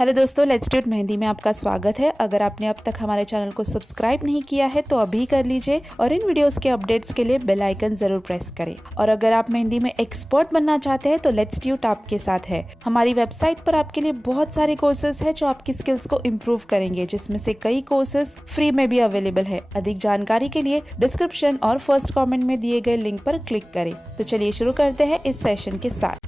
हेलो दोस्तों, लेट्सट्यूट मेहंदी में आपका स्वागत है। अगर आपने अब तक हमारे चैनल को सब्सक्राइब नहीं किया है तो अभी कर लीजिए और इन वीडियोस के अपडेट्स के लिए बेल आइकन जरूर प्रेस करें। और अगर आप मेहंदी में एक्सपर्ट बनना चाहते हैं तो लेट्सट्यूट आपके साथ है। हमारी वेबसाइट पर आपके लिए बहुत सारे कोर्सेज है जो आपकी स्किल्स को इम्प्रूव करेंगे, जिसमें से कई कोर्सेज फ्री में भी अवेलेबल है। अधिक जानकारी के लिए डिस्क्रिप्शन और फर्स्ट कॉमेंट में दिए गए लिंक पर क्लिक करें। तो चलिए शुरू करते हैं इस सेशन के साथ।